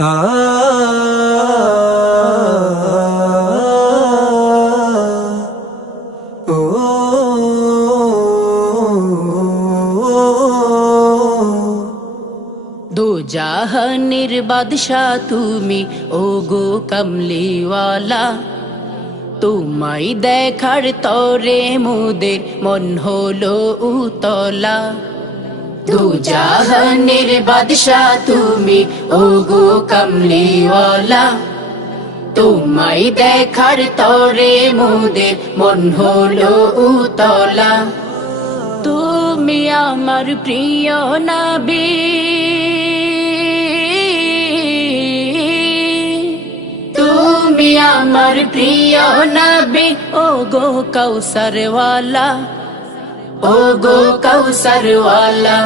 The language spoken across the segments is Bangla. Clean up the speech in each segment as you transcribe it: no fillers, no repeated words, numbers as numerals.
আ ও দু জাহানের বাদশা তুমি, ও গো কমলিওয়ালা। তোমায় দেখার তরে মোদের মন হলো উতলা। দু জাহানের বাদশা তুমি, ও গো কমলিওয়ালা। তোমায় দেখার তরে মোদের মন হলো উতলা। তুমি আমার প্রিয় নবী, তুমি আমার প্রিয় নবী, ও গো কৌসরওয়ালা, ও গো কৌসরওয়ালা।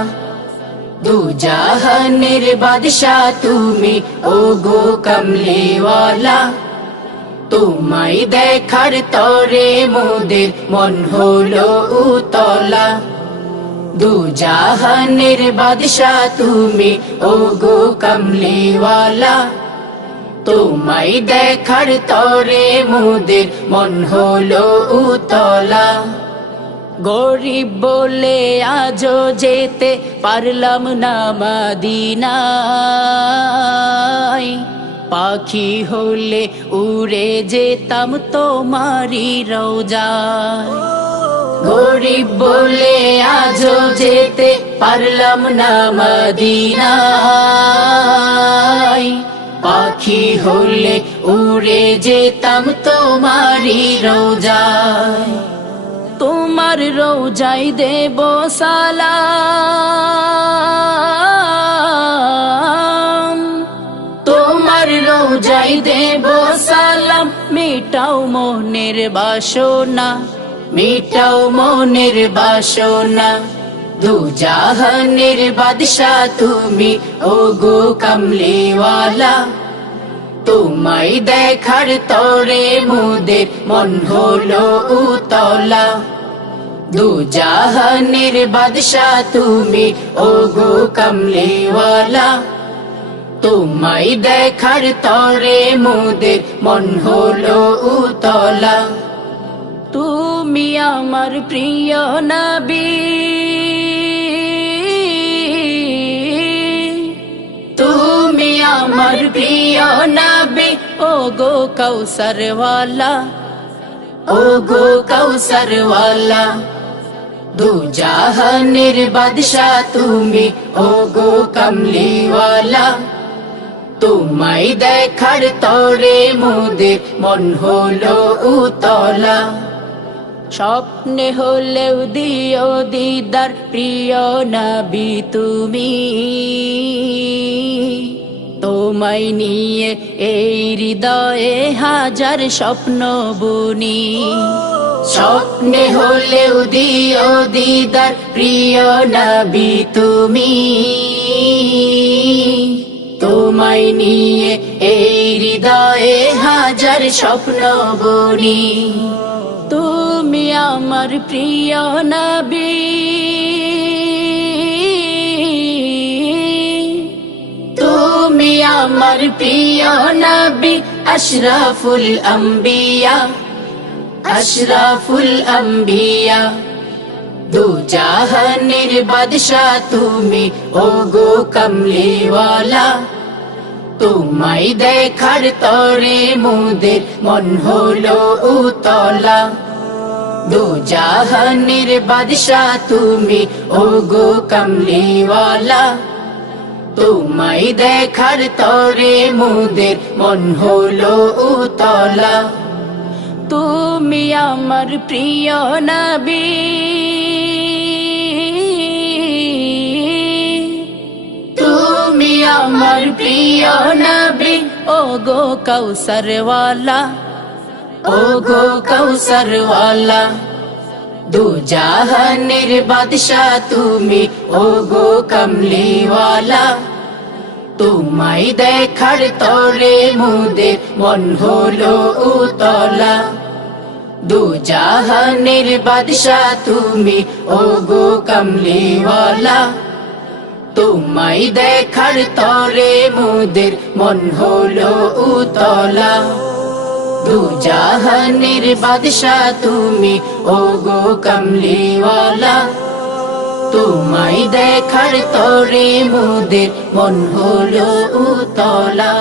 দু জাহানের বাদশা তুমি, ও গো কমলিওয়ালা। তোমায় দেখার তরে মোদের মন হলো উতলা। দু জাহানের বাদশা তুমি, ও গো কমলিওয়ালা। তোমায় দেখার তরে মোদের মন হলো উতলা। গরিব বলে আজও যেতে পারলাম না মদিনায়। পাখি হলে উড়ে যেতাম তোমারি রওজায়। গরিব বলে আজও যেতে পারলাম না মদিনায়। পাখি হলে উড়ে যেতাম তোমারি রওজায়। তোমার রওজায় দেব সালাম, তোমার রওজায় দেব সালাম। মিটাও মনের বাসনা, মিটাও মনের বাসনা। দু জাহানের বাদশা তুমি, ও গো কমলিওয়ালা। তোমায় দেখার তরে মোদের মন হলো উতলা। দু জাহানের বাদশা তুমি, ও গো কমলিওয়ালা। তোমায় দেখার তরে মোদের মন হলো উতলা। তুমি আমার প্রিয় নবী, তুমি আমার প্রিয় নবী, ও গো কৌসরওয়ালা, ও গো কৌসরওয়ালা। দু জাহানের বাদশা তুমি, ও গো কমলিওয়ালা। তোমায় দেখার তরে মোদের মন হলো উতলা। স্বপ্নে হলেও দিও দিদার প্রিয় নবী তুমি। তোমায় নিয়ে এই হৃদয়ে হাজার স্বপ্ন বুনি। স্বপ্নে হলেও দিও দিদার প্রিয় নবী তুমি। তোমায় নিয়ে এই হৃদয়ে হাজার স্বপ্ন বুনি। তুমি আমার প্রিয় নবী, তুমি আমার প্রিয় নবী। আশরাফুল আম্বিয়া, আশরাফুল আম্বিয়া। দু জাহানের বাদশা তুমি, ও গো কমলিওয়ালা। তোমায় দেখার তরে মোদের মন হলো উতলা। দু জাহানের বাদশা তুমি, ও গো কমলিওয়ালা। তোমায় দেখার তরে মোদের মন হলো উতলা। তুমি আমার প্রিয় নবী, তুমি আমার প্রিয় নবী, ও গো কৌসরওয়ালা, ও গো কৌসরওয়ালা। দু জাহানের বাদশা তুমি, ও গো কমলিওয়ালা। তোমায় দেখার তরে মোদের মন হলো উতলা। দু জাহানের বাদশা তুমি, ও গো কমলিওয়ালা। তোমায় দেখার তরে মোদের মন হলো উতলা দু জাহানের বাদশা তুমি ওগো কামলিওয়ালা তোমায় দেখার তরে মোদের মন হলো উতলা